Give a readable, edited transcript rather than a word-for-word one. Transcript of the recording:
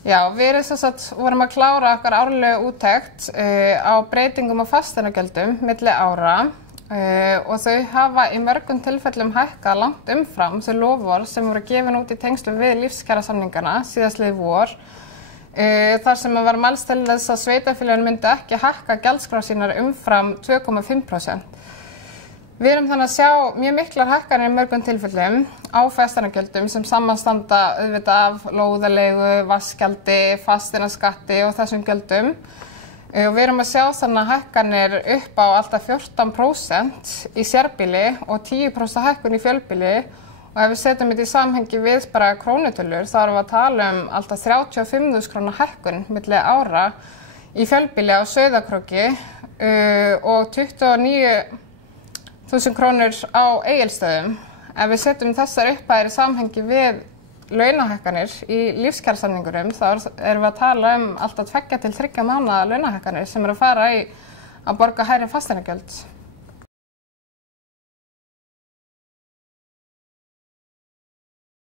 Já, við vorum að klára okkar árlega úttekt á breytingum á fasteignagjöldum milli ára og þau hafa í mörgum tilfellum hækkað langt umfram þau loforð sem voru gefin út í tengslum við lífskjarasamningana síðastliðið vor þar sem var mælst til þess að sveitarfélögin myndu ekki hækka gjaldskrár sínar umfram 2,5%. Við erum þannig að sjá mjög miklar hækkanir í mörgum tilfellum á fasteignagjöldum sem samanstanda auðvitað af lóðarleigu, vatnsgjaldi, fasteignaskatti og þessum gjöldum. Og við erum að sjá þannig hækkanir upp á alltaf 14% í sérbýli og 10% hækkun í fjölbýli. Og ef við setjum þetta í samhengi við bara krónutölur, þá erum við að tala alltaf 35.000 króna hækkun milli ára í fjölbýli á Sauðárkróki og 29.000 krónur á Egilsstöðum. Ef við setjum þessar upphæðir í samhengi við launahækkanir í lífskjarasamningunum, þá erum við að tala alltaf 2 til 3 mánaða launahækkanir sem eru að fara í að borga hærri fasteignagjöld.